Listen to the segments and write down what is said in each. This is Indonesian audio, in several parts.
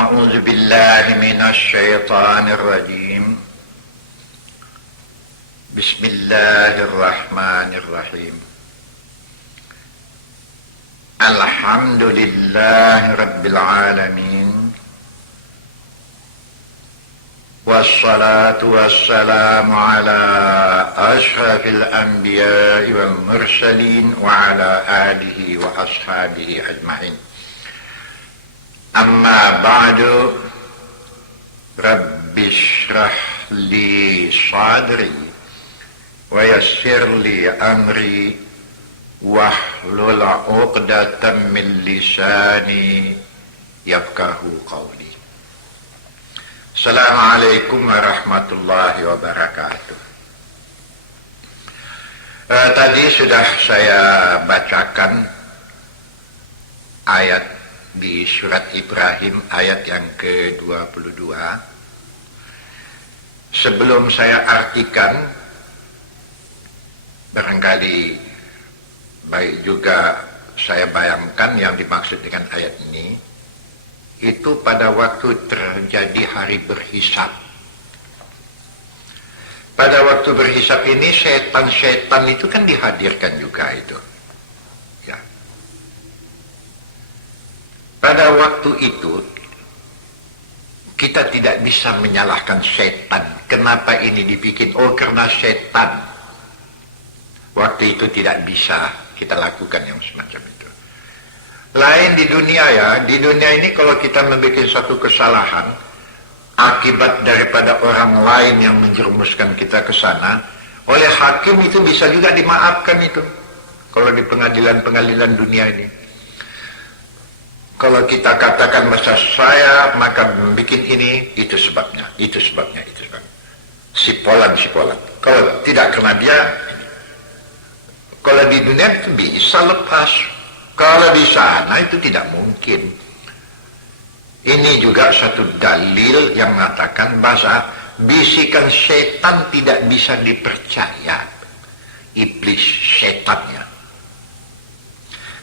أعوذ بالله من الشيطان الرجيم. بسم الله الرحمن الرحيم. الحمد لله رب العالمين، والصلاة والسلام على أشرف الأنبياء والمرسلين وعلى آله وأصحابه أجمعين. أما بعد، رب اشرح لي صدري ويسر لي أمري واحلل عقدة من لساني يفقهوا قولي. Assalamualaikum warahmatullahi wabarakatuh. Tadi sudah saya bacakan ayat di surat Ibrahim ayat yang ke-22. Sebelum saya artikan, barangkali baik juga saya bayangkan yang dimaksud dengan ayat ini, itu pada waktu terjadi hari berhisab. Pada waktu berhisab ini setan-setan itu kan dihadirkan juga itu. Ya. Pada waktu itu kita tidak bisa menyalahkan setan. Kenapa ini dibikin? Oh, karena setan. Waktu itu tidak bisa kita lakukan yang semacam itu. Lain di dunia ya. Di dunia ini kalau kita membuat satu kesalahan, akibat daripada orang lain yang menjerumuskan kita ke sana, oleh hakim itu bisa juga dimaafkan itu. Kalau di pengadilan-pengadilan dunia ini. Kalau kita katakan bahasa saya, maka bikin ini, itu sebabnya, itu sebabnya, itu sebabnya. Si Polan. Kalau tidak kena dia, kalau di dunia itu bisa lepas. Kalau di sana itu tidak mungkin. Ini juga satu dalil yang mengatakan bahasa bisikan setan tidak bisa dipercaya. Iblis setannya.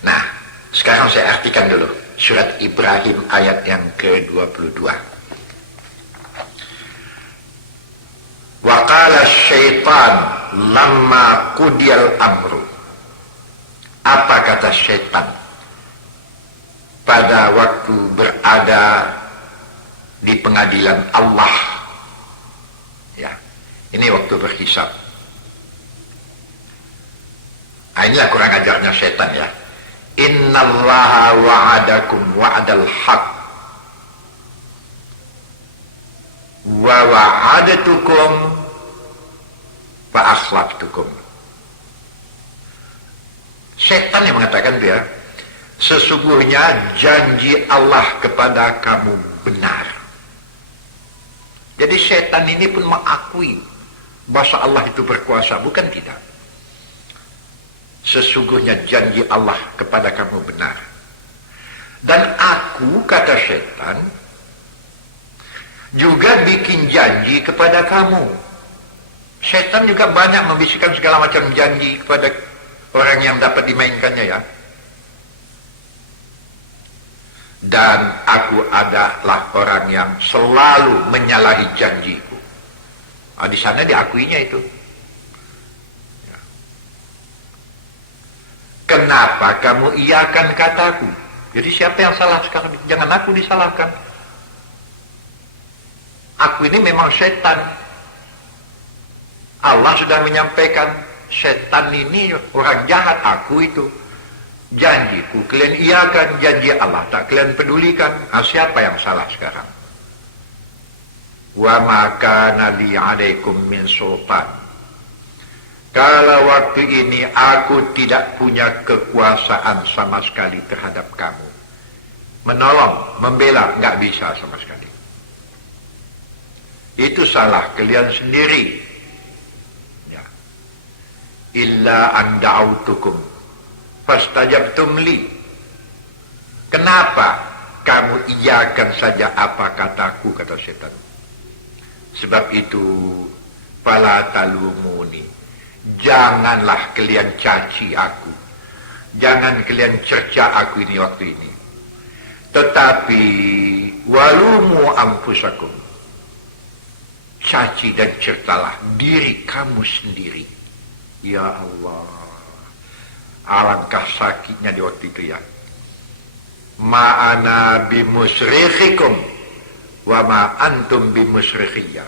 Nah, sekarang saya artikan dulu. Surat Ibrahim ayat yang ke-22. Wa qala syaitan lamma qudiyal amru. Apa kata syaitan pada waktu berada di pengadilan Allah? Ya, ini waktu berhisab. Inilah kurang ajarnya syaitan ya. Innallaha wa'adakum wa'adal haq wa wa'adatukum fa akhlaftukum. Setan yang mengatakan dia, sesungguhnya janji Allah kepada kamu benar. Jadi setan ini pun mengakui bahwa Allah itu berkuasa, bukan tidak. Sesungguhnya janji Allah kepada kamu benar. Dan aku, kata setan, juga bikin janji kepada kamu. Setan juga banyak membisikkan segala macam janji kepada orang yang dapat dimainkannya ya. Dan aku adalah orang yang selalu menyalahi janjiku. Di sana diakuinya itu. Kenapa kamu iakan kataku? Jadi siapa yang salah sekarang? Jangan aku disalahkan. Aku ini memang setan. Allah sudah menyampaikan, setan ini orang jahat, aku itu. Janjiku kalian iakan, janji Allah tak kalian pedulikan. Siapa yang salah sekarang? Wa ma kana li 'alaikum min sultan. Kalau waktu ini aku tidak punya kekuasaan sama sekali terhadap kamu. Menolong, membela, nggak bisa sama sekali. Itu salah kalian sendiri. Ya. Illa an da'autukum fastajabtum li. Kenapa kamu iyakan saja apa kataku, kata setan. Sebab itu fala talumuni. Janganlah kalian caci aku. Jangan kalian cerca aku ini waktu ini. Tetapi Walumu ampusakum. Caci dan cercalah diri kamu sendiri. Ya Allah. Alangkah sakitnya di waktu itu ya. Ma'ana bimusrikhikum wa ma antum bimusrikhiyya.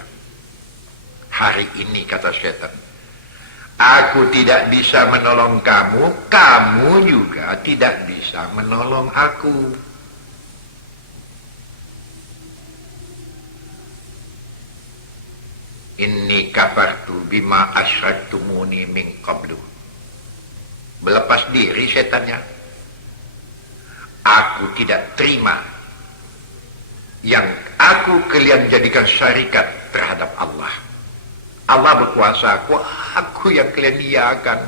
Hari ini kata setan, aku tidak bisa menolong kamu, kamu juga tidak bisa menolong aku. Inni kafartu bima asyraktumuni min qablu. Melepas diri setannya. Aku tidak terima yang aku kalian jadikan syarikat terhadap Allah. Allah berkuasa, aku yang kalian iakan.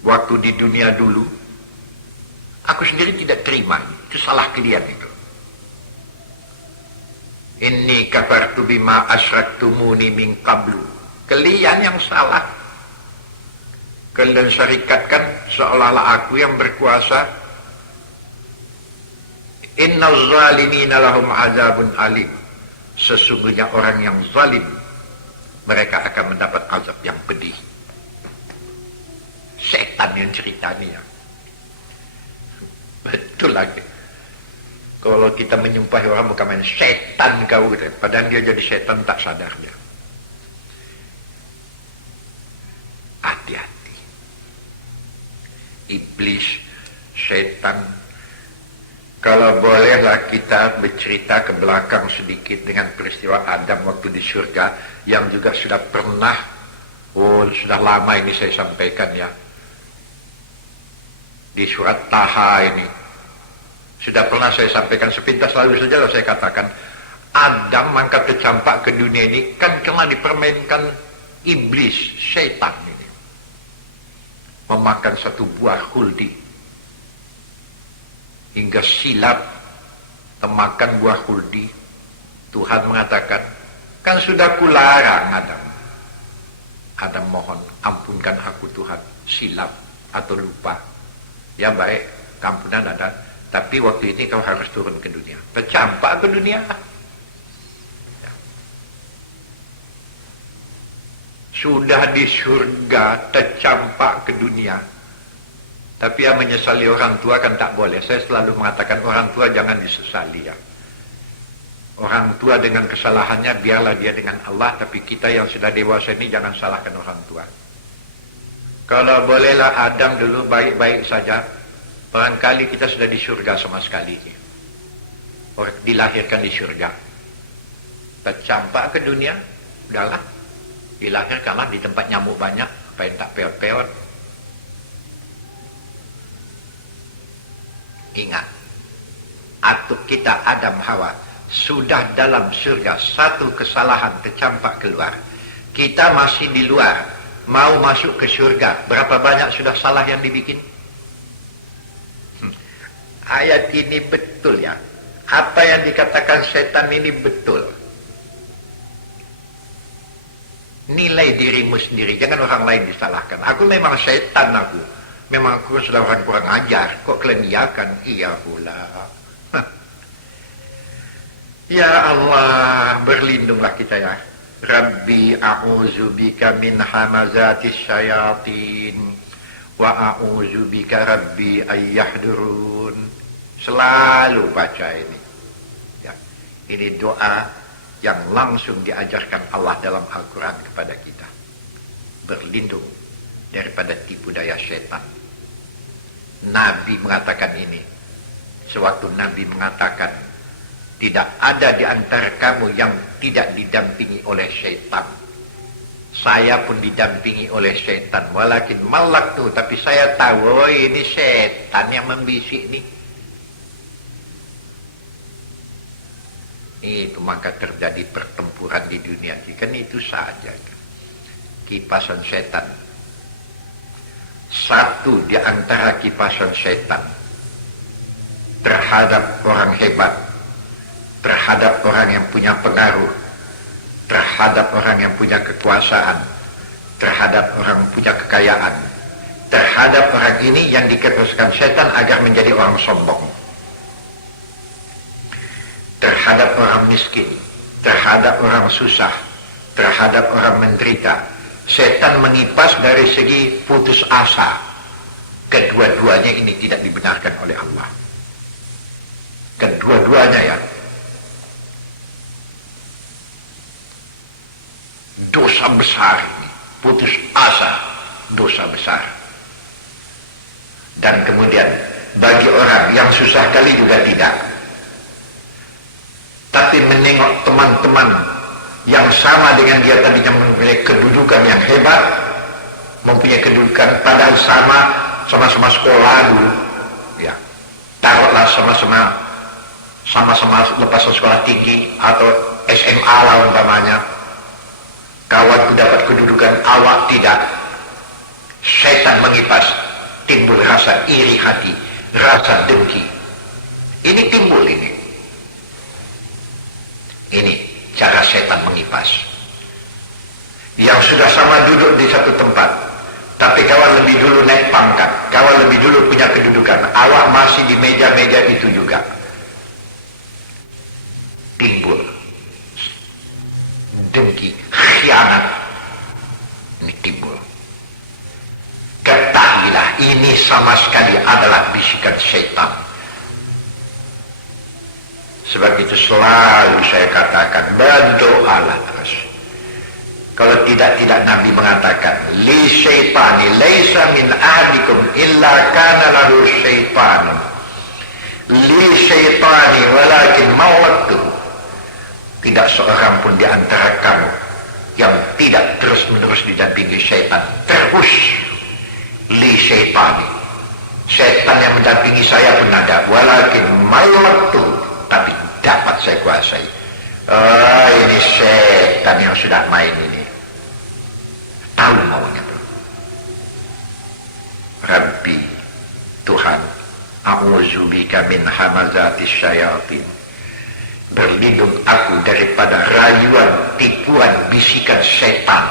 Waktu di dunia dulu, aku sendiri tidak terima. Itu salah kalian itu. Inni kafartu bima asyraktumuni min qablu. Kalian yang salah. Kalian syarikatkan seolah-olah aku yang berkuasa. Innal zalimina lahum azabun alim. Sesungguhnya orang yang zalim, mereka akan mendapat azab yang pedih. Setan yang ceritanya. Betul lagi. Kalau kita menyumpahi orang bukan main setan kau gitu. Padahal dia jadi setan tak sadar dia. Hati-hati. Iblis, setan. Kalau bolehlah kita bercerita ke belakang sedikit dengan peristiwa Adam waktu di surga. Yang juga sudah pernah, sudah lama ini saya sampaikan ya. Di surat Taha ini. Sudah pernah saya sampaikan sepintas lalu saja lah saya katakan Adam mangkat tercampak ke dunia ini kan karena dipermainkan iblis, syaitan ini. Memakan satu buah khuldi hingga silap memakan buah khuldi. Tuhan mengatakan, kan sudah kularang Adam. Adam mohon ampunkan aku Tuhan, silap atau lupa. Ya baik, kampunan ada. Tapi waktu ini kau harus turun ke dunia. Tercampak ke dunia. Ya. Sudah di surga, tercampak ke dunia. Tapi yang menyesali orang tua kan tak boleh. Saya selalu mengatakan orang tua jangan disesali ya. Orang tua dengan kesalahannya biarlah dia dengan Allah. Tapi kita yang sudah dewasa ini jangan salahkan orang tua. Kalau bolehlah Adam dulu baik-baik saja. Barangkali kita sudah di surga sama sekali. Orang dilahirkan di surga. Tercampak ke dunia, udahlah. Dilahirkanlah di tempat nyamuk banyak, apa yang tak peot-peot. Ingat, atuk kita Adam Hawa sudah dalam surga, satu kesalahan tercampak keluar. Kita masih di luar, mau masuk ke surga. Berapa banyak sudah salah yang dibikin? Ayat ini betul ya. Apa yang dikatakan setan ini betul. Nilai dirimu sendiri, jangan orang lain disalahkan. Aku memang setan aku. Memang aku sudah orang kurang ajar. Kok kalian iakan? Iya pula. Ya Allah, berlindunglah kita ya. Rabbi a'udzubika min hamazatis syayatin wa a'udzubika rabbi ayyahdurun. Selalu baca ini. Ya. Ini doa yang langsung diajarkan Allah dalam Al-Quran kepada kita. Berlindung daripada tipu daya setan. Nabi mengatakan ini. Sewaktu Nabi mengatakan, tidak ada di antara kamu yang tidak didampingi oleh setan. Saya pun didampingi oleh setan. Walakin malaktu, tapi saya tahu ini setan yang membisik nih. Itu maka terjadi pertempuran di dunia. Kan itu saja. Kipasan setan. Satu di antara kipasan setan terhadap orang hebat, terhadap orang yang punya pengaruh, terhadap orang yang punya kekuasaan, terhadap orang yang punya kekayaan, terhadap orang ini yang dikeruskan setan agar menjadi orang sombong. miskin, terhadap orang susah, terhadap orang menderita. Setan mengipas dari segi putus asa. Kedua-duanya ini tidak dibenarkan oleh Allah. Kedua-duanya ya. Dosa besar ini. Putus asa, dosa besar. Dan kemudian bagi orang yang susah kali juga tidak. Tapi menengok teman-teman yang sama dengan dia tadinya mempunyai kedudukan yang hebat, mempunyai kedudukan padahal sama-sama sekolah dulu, ya, taruhlah sama-sama lepas sekolah tinggi atau SMA lah umpamanya. Kawan dapat kedudukan, awak tidak. Setan mengipas, timbul rasa iri hati, rasa dengki. Ini timbul ini. Ini cara setan mengipas. Yang sudah sama duduk di satu tempat, tapi kawan lebih dulu naik pangkat, kawan lebih dulu punya kedudukan, awak masih di meja-meja itu juga. Timbul dengki, khianat. Ini timbul. Ketahuilah, ini sama sekali adalah bisikan setan. Sebab itu selalu saya katakan, berdoalah terus. Kalau tidak Nabi mengatakan, li syaitani laisa min ahadikum illa kana lahu syaitan. Li syaitani walakin mawattu. Tidak seorang pun di antara kamu yang tidak terus-menerus didampingi syaitan. Terus li syaitani. Syaitan yang mendampingi saya pun ada. Walakin mawattu. Tapi dapat saya kuasai. Ini setan yang sudah main ini. Tahu maunya belum? Rabbi, Tuhan, a'udzubika min hamazatis syayatin. Berlindung aku daripada rayuan, tipuan, bisikan setan.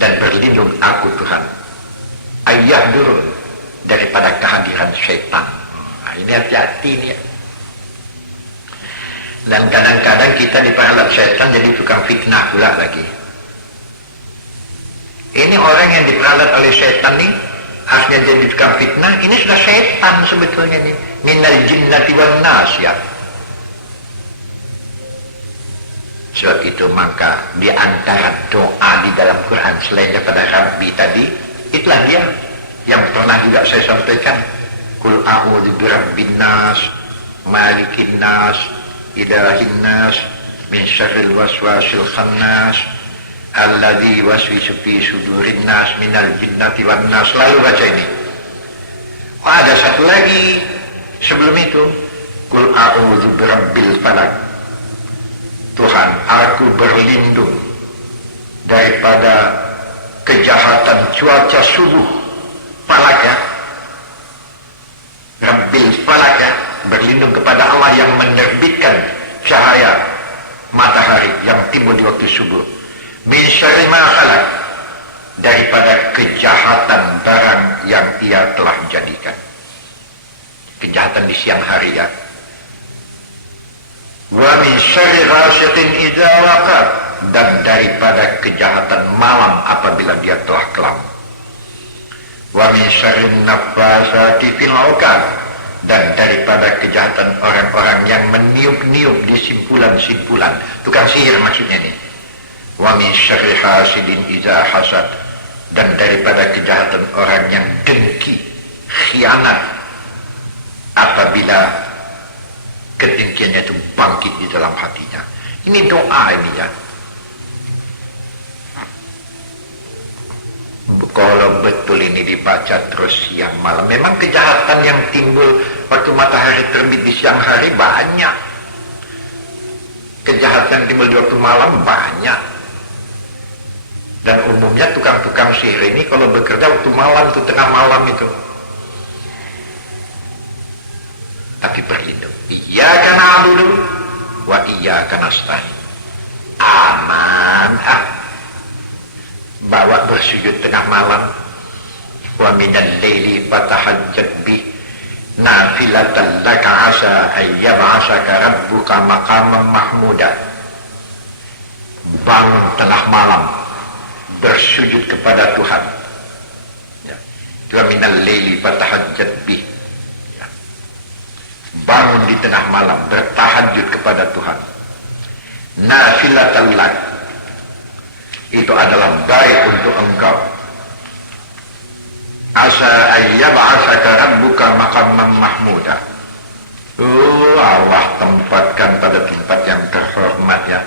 Dan berlindung aku Tuhan, ayah dulu daripada kehadiran setan. Nah, ini hati-hati nih. Dan kadang-kadang kita diperalat setan jadi tukang fitnah pula lagi. Ini orang yang diperalat oleh setan nih, akhirnya jadi tukang fitnah, ini sudah setan sebetulnya nih. Minal jinnati wan nas ya. Sebab itu maka di antara doa di dalam Quran selain daripada Rabbi tadi, itulah dia yang pernah juga saya sampaikan. Qul a'udzu birabbin nas, malikin nas, ilahin nas, min syarril waswasil khannas, alladzi waswisu fi sudurin nas minal jinnati wan nas. Lalu baca ini. Oh, ada satu lagi sebelum itu. Qul a'udzu birabbil falaq. Tuhan, aku berlindung daripada kejahatan cuaca subuh. Falak ya. Rabbil falak ya. Berlindung kepada Allah yang menerbitkan cahaya matahari yang timbul di waktu subuh. Min syarri ma khalaq. Daripada kejahatan barang yang ia telah jadikan. Kejahatan di siang hari ya. Wa min syarri ghasiqin idza waqab. Dan daripada kejahatan malam apabila dia telah kelam. Wa min syarri naffasati fil 'uqad. Dan daripada kejahatan orang-orang yang meniup-niup di simpulan-simpulan. Tukang sihir maksudnya nih. Wa min syarri hasidin idza hasad. Dan daripada kejahatan orang yang dengki, khianat, apabila kedengkiannya itu bangkit di dalam hatinya. Ini doa ini ya. Kalau betul ini dibaca terus siang malam, memang kejahatan yang timbul waktu matahari terbit di siang hari banyak. Kejahatan yang timbul di waktu malam banyak. Dan umumnya tukang-tukang sihir ini kalau bekerja waktu malam, itu tengah malam itu. Tapi berlindung. Iyyaka na'budu wa iyyaka nasta'in. Aman. Bawa bersujud tengah malam. Wa minal laili fatahajjat bi nafilatan laka asa ayyab'asaka rabbuka maqaman mahmuda. Bangun tengah malam bersujud kepada Tuhan, ya. Wa minal laili fatahajjat bih, ya. Bangun di tengah malam bertahajud kepada Tuhan. Nafilatan lak, itu adalah baik untuk engkau. Asa ayyab'asaka rabbuka maqaman mahmuda. Allah tempatkan pada tempat yang terhormat, ya.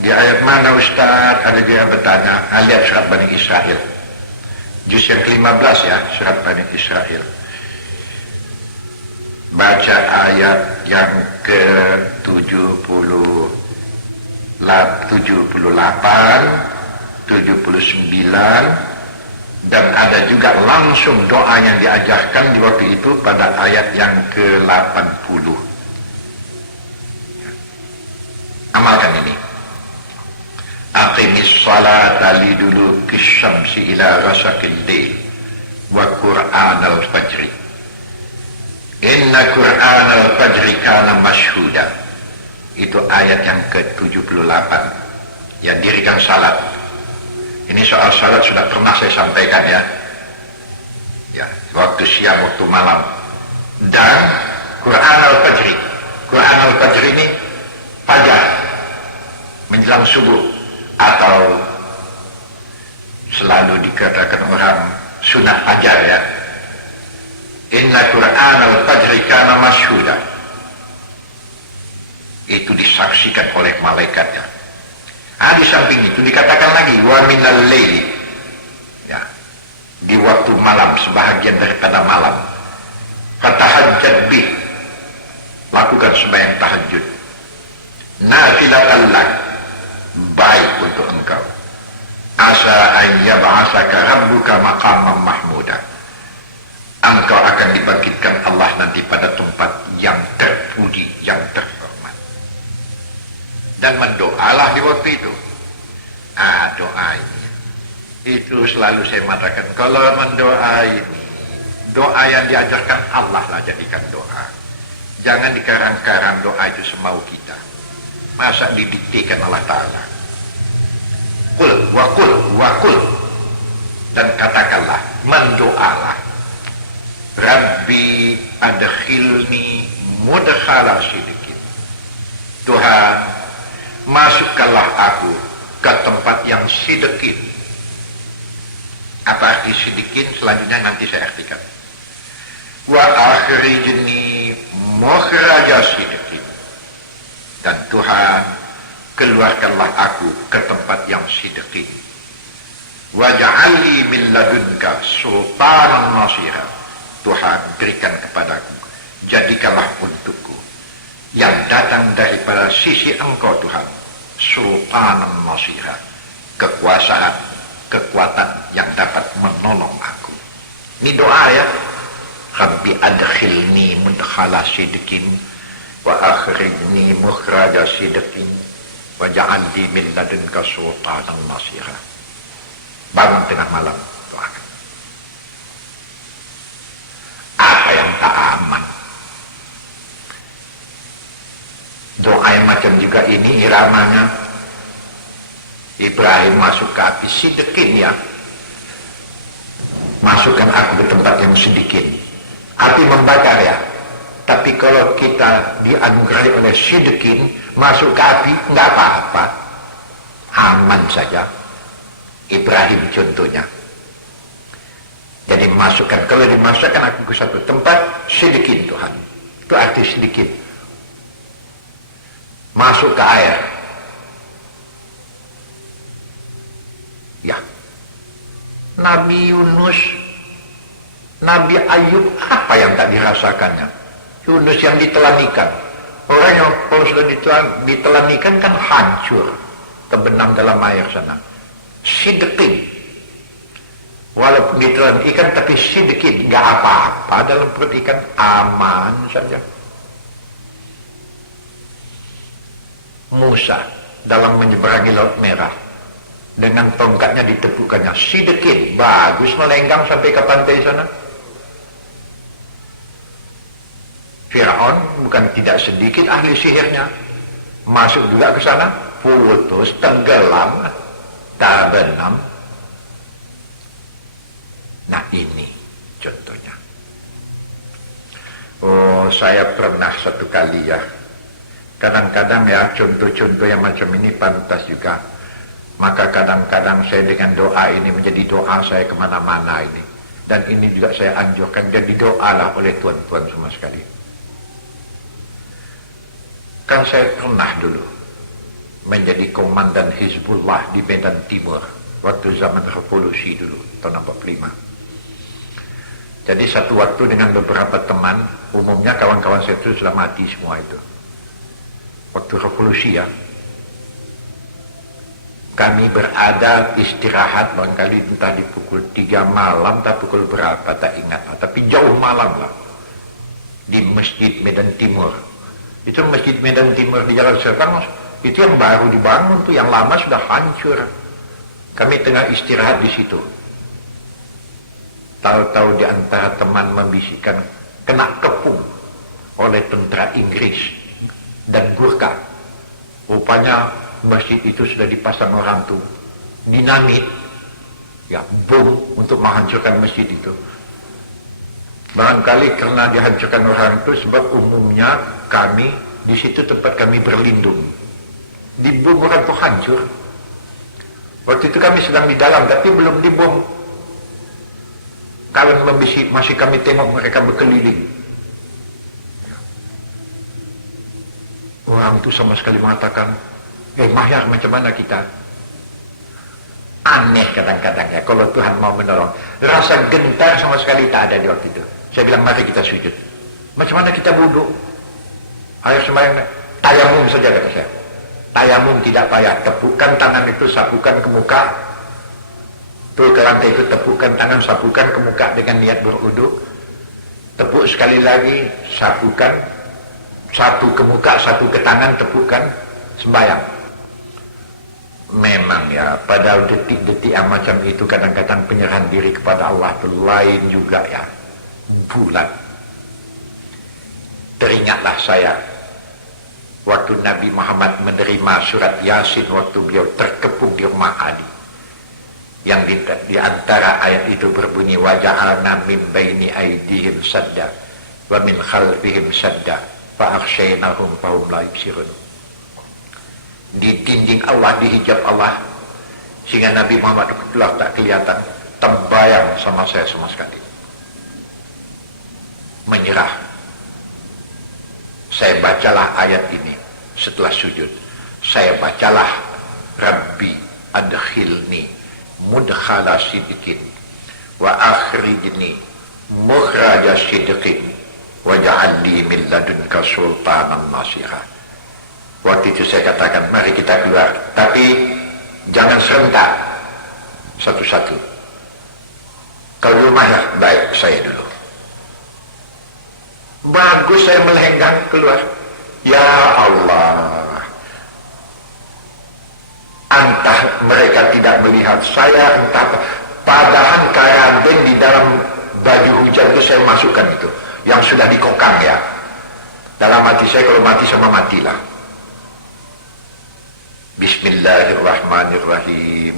Di ayat mana Ustaz? Ada dia bertanya. Lihat surat Bani Israel, juz yang ke-15, ya, surat Bani Israel. Baca ayat yang ke-78, 79, dan ada juga langsung doa yang diajarkan di waktu itu pada ayat yang ke-80. Amalkan ini. Aqimis salata lidulukis syamsi ila ghasaqil lail wa qur'anal fajri. Inna qur'anal fajri kana mashhuda. Itu ayat yang ke-78. Ya, dirikan salat. Ini soal salat sudah pernah saya sampaikan, ya. Ya, waktu siang, waktu malam. Dan qur'anal fajri. Qur'anal fajri ini fajar, menjelang subuh, atau selalu dikatakan orang sunat fajar, ya. Inna qur'anal fajri kana mashhuda. Itu disaksikan oleh malaikat, ya. Di samping itu dikatakan lagi wa minal laili, ya, di waktu malam, sebahagian daripada malam. Fatahajjat bih, lakukan sembahyang tahajud. Nafilatan lak, baik untuk engkau. Asa ayyab'asaka rabbuka maqaman mahmuda. Engkau akan dibangkitkan Allah nanti pada tempat yang terpuji, yang terhormat. Dan mendoalah di waktu itu. Doa ini, itu selalu saya mengatakan, kalau mendoa ini, doa yang diajarkan Allah lah jadikan doa. Jangan dikarang-karang doa itu semau kita. Masa didiktikan Allah Ta'ala. Qul wa qul wa qul, dan katakanlah, mendoalah. Rabbi adkhilni mudkhala sidqin. Tuhan, masukkanlah aku ke tempat yang sidqin. Apa arti sidqin? Selanjutnya nanti saya artikan. Wa akhrijni mukhraja sidqin. Dan Tuhan, keluarkanlah aku ke tempat yang sidqin. Waj'alni min ladunka sultanan nasira. Tuhan, berikan kepadaku, jadikanlah untukku yang datang daripada sisi engkau Tuhan, sultanan nasira, kekuasaan, kekuatan yang dapat menolong aku. Ini doa, ya. Rabbi adkhilni mudkhala sidqin wa akhrijni mukhraja sidqin waj'alni min ladunka sultanan nasira. Bangun tengah malam, doakan. Apa yang tak aman? Doa yang macam juga ini iramanya. Ibrahim masuk ke api sidqin, ya. Masukkan aku ke tempat yang sedikit. Api membakar, ya. Tapi kalau kita dianugerahi oleh sidqin, masuk ke api, nggak apa-apa. Aman saja. Ibrahim contohnya. Jadi masukkan, kalau dimasukkan aku ke satu tempat, sidqin Tuhan. Itu arti sedikit. Masuk ke air. Ya. Nabi Yunus, Nabi Ayub, apa yang tak dirasakannya? Yunus yang ditelan ikan. Orang yang kalau sudah ditelan ikan kan hancur, terbenam dalam air sana. Sidqin. Walaupun ditelan ikan tapi sidqin, nggak apa-apa dalam perut ikan, aman saja. Musa dalam menyeberangi Laut Merah dengan tongkatnya ditepukannya, sedikit, bagus melenggang sampai ke pantai sana. Firaun bukan tidak sedikit ahli sihirnya, masuk juga ke sana, putus, tenggelam, tak benam. Nah ini contohnya. Oh, saya pernah satu kali ya, kadang-kadang ya contoh-contoh yang macam ini pantas juga. Maka kadang-kadang saya dengan doa ini menjadi doa saya kemana-mana ini. Dan ini juga saya anjurkan jadi doalah oleh tuan-tuan semua sekali. Kan saya pernah dulu menjadi komandan Hizbullah di Medan Timur waktu zaman revolusi dulu tahun 45. Jadi satu waktu dengan beberapa teman, umumnya kawan-kawan saya itu sudah mati semua itu. Waktu revolusi ya, kami berada istirahat barangkali entah di pukul 3 malam, tak pukul berapa tak ingat, tapi jauh malam lah, di Masjid Medan Timur. Itu Masjid Medan Timur di Jalan Serpong, itu yang baru dibangun tuh, yang lama sudah hancur. Kami tengah istirahat di situ. Tahu-tahu di antara teman membisikkan, kena kepung oleh tentara Inggris dan Gurkha. Rupanya masjid itu sudah dipasang orang tuh dinamit, ya, bom untuk menghancurkan masjid itu. Barangkali karena dihancurkan orang itu, sebab umumnya kami di situ tempat kami berlindung, dibom orang itu hancur. Waktu itu kami sedang di dalam tapi belum dibom. Kawan membisik, masih kami tengok mereka berkeliling. Orang itu sama sekali mengatakan, Mahyar, macam mana kita? Aneh kadang-kadang ya, kalau Tuhan mau menolong. Rasa gentar sama sekali tak ada di waktu itu. Saya bilang, mari kita sujud. Macam mana kita duduk? Ayo sembahyang, tayamum saja kata saya. Tayamum tidak payah, tepukan tangan itu, sapukan ke muka. Tuh ke lantai itu, tepukan tangan, sapukan ke muka dengan niat berwudu. Tepuk sekali lagi, sapukan. Satu ke muka, satu ke tangan, tepukan, sembahyang. Memang ya, pada detik-detik yang macam itu kadang-kadang penyerahan diri kepada Allah itu lain juga ya, bulat. Teringatlah saya waktu Nabi Muhammad menerima surat Yasin waktu beliau terkepung di rumah Ali, yang di antara ayat itu berbunyi, waja'alna min baini aydihim sadda wa min khalfihim sadda fa akhshaynahum fahum la yubsirun. Di dinding Allah, di hijab Allah, sehingga Nabi Muhammad Abdullah tak kelihatan, terbayang sama saya sama sekali. Menyerah. Saya bacalah ayat ini setelah sujud. Saya bacalah, Rabbi adkhilni mudkhala sidqin wa akhrijni mukhraja sidqin waj'alni min ladunka sultanan nasira. Waktu itu saya katakan, mari kita keluar, tapi jangan serentak, satu-satu. Kalau rumah ya, baik, saya dulu. Bagus saya melenggang keluar. Ya Allah, entah mereka tidak melihat saya, entah padahal karaben di dalam baju hujan itu saya masukkan itu, yang sudah dikokang ya. Dalam hati saya, kalau mati sama matilah. Bismillahirrahmanirrahim.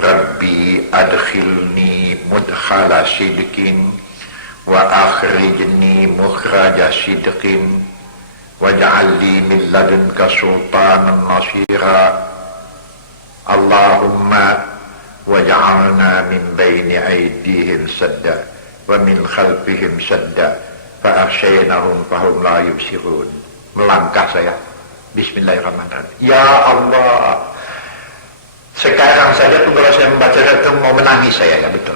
Rabbi adkhilni mudkhala sidqin wa akhrijni mukhraja sidqin waj'alni min ladunka sultanan nasira. Allahumma waj'alna min baini aydihim sadda wa min khalfihim sadda fa akhshaynahum fahum la yubsirun. Melangkah saya, Bismillahirrahmanirrahim. Ya Allah, sekarang saja tuh kalau saya membaca itu mau menangis saya, ya betul.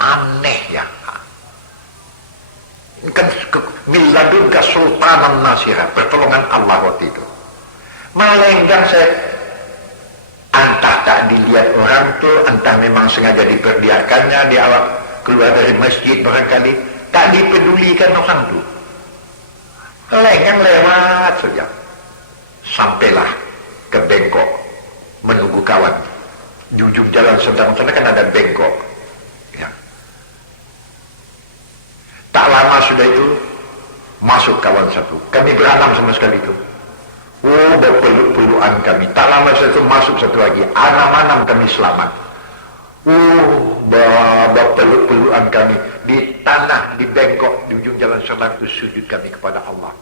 Aneh ya. Ini kan milladunka sultanan nasira, pertolongan Allah waktu itu. Melenggang saya, entah tak dilihat orang tuh, entah memang sengaja diperbiarkannya di awal keluar dari masjid barangkali, tak dipedulikan orang tuh. Lenggang lewat saja, sampailah ke bengkok menunggu kawan. Di ujung jalan seberang sana kan ada bengkok. Ya. Tak lama sudah itu masuk kawan satu. Kami berenam sama sekali itu. Oh, berpeluk-pelukan kami. Tak lama sudah itu masuk satu lagi. Anam-anam kami selamat. Oh, berpeluk-pelukan kami. Di tanah, di bengkok, di ujung jalan seberang itu sujud kami kepada Allah.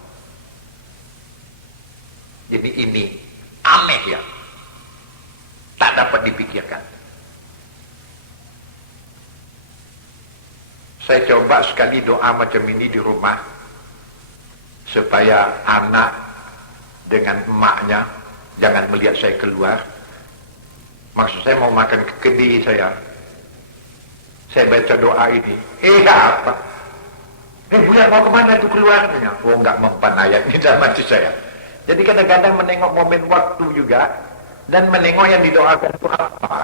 Jadi ini aneh ya. Tak dapat dipikirkan. Saya coba sekali doa macam ini di rumah supaya anak dengan emaknya jangan melihat saya keluar. Maksud saya mau makan kedai saya. Saya baca doa ini. Apa? Buya mau kemana itu keluarnya? Oh, enggak mempan ayat ini dalam hati saya. Jadi kadang-kadang menengok momen waktu juga dan menengok yang didoakan itu apa.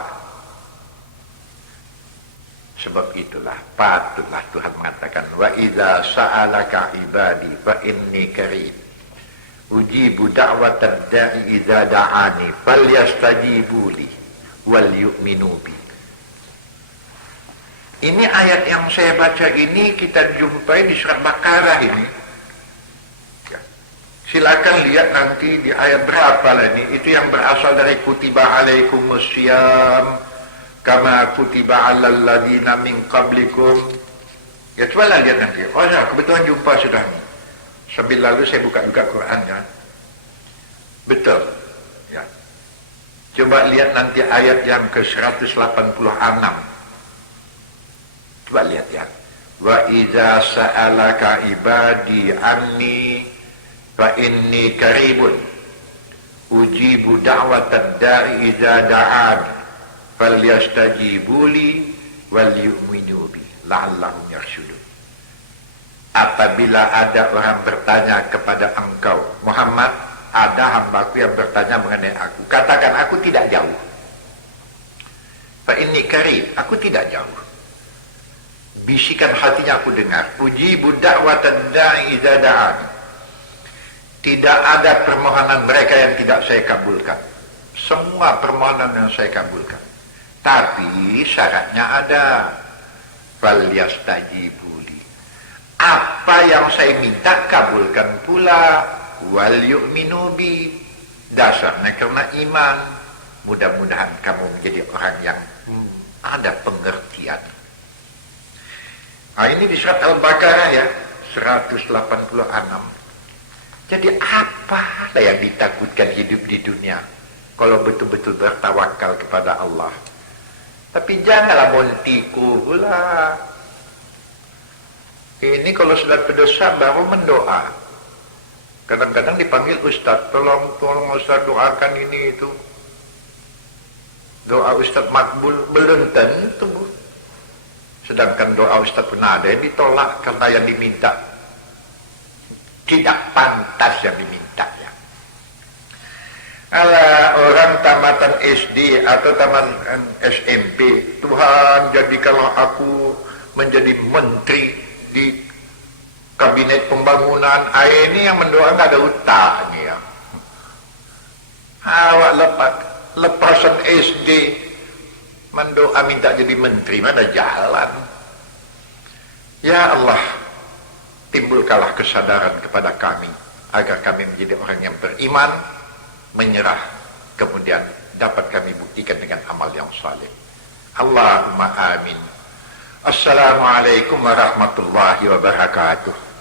Sebab itulah patutlah Tuhan mengatakan wa idza sa'alaka ibadi fa inni karim ujibu da'watad da'i idza da'ani falyastajibu li wal yu'minu bi. Ini ayat yang saya baca ini kita jumpai di surat Baqarah ini. Silakan lihat nanti di ayat berapa lah ini. Itu yang berasal dari kutiba alaikumussyam kama kutiba alal ladina min qablikum. Ya cobalah lihat nanti. Oh ya, kebetulan jumpa sudah. Sambil lalu saya buka juga Quran kan. Betul. Ya. Coba lihat nanti ayat yang ke-186. Coba lihat ya. Wa idza sa'alaka ibadi anni fa inni qaribun ujibu da'watad da'i idza da'an falyastajibu li wal yu'minu bi la'allahum yarshudun. Apabila ada orang bertanya kepada engkau Muhammad, ada hambaku yang bertanya mengenai aku, katakan aku tidak jauh. Fa inni qarib, aku tidak jauh. Bisikan hatinya aku dengar. Ujibu da'watad da'i idza da'an. Tidak ada permohonan mereka yang tidak saya kabulkan. Semua permohonan yang saya kabulkan. Tapi syaratnya ada. Falyastajibu li. Apa yang saya minta kabulkan pula. Wal yu'minu bi. Dasarnya karena iman. Mudah-mudahan kamu menjadi orang yang ada pengertian. Nah, ini di surat Al-Baqarah ya. 186. Jadi apa yang ditakutkan hidup di dunia kalau betul-betul bertawakal kepada Allah. Tapi janganlah multiku pula. Ini kalau sudah berdosa baru mendoa. Kadang-kadang dipanggil Ustaz, tolong Ustaz doakan ini itu. Doa Ustaz makbul belum tentu. Sedangkan doa Ustaz Penada ditolak karena yang diminta tidak pantas yang diminta ya. Ala orang tamatan SD atau taman SMP, Tuhan jadikanlah aku menjadi menteri di kabinet pembangunan. Ini yang mendoa nggak ada utang ya. Awak lepasan SD mendoa minta jadi menteri, mana jalan. Ya Allah, timbulkanlah kesadaran kepada kami agar kami menjadi orang yang beriman, menyerah, kemudian dapat kami buktikan dengan amal yang saleh. Allahumma amin. Assalamualaikum warahmatullahi wabarakatuh.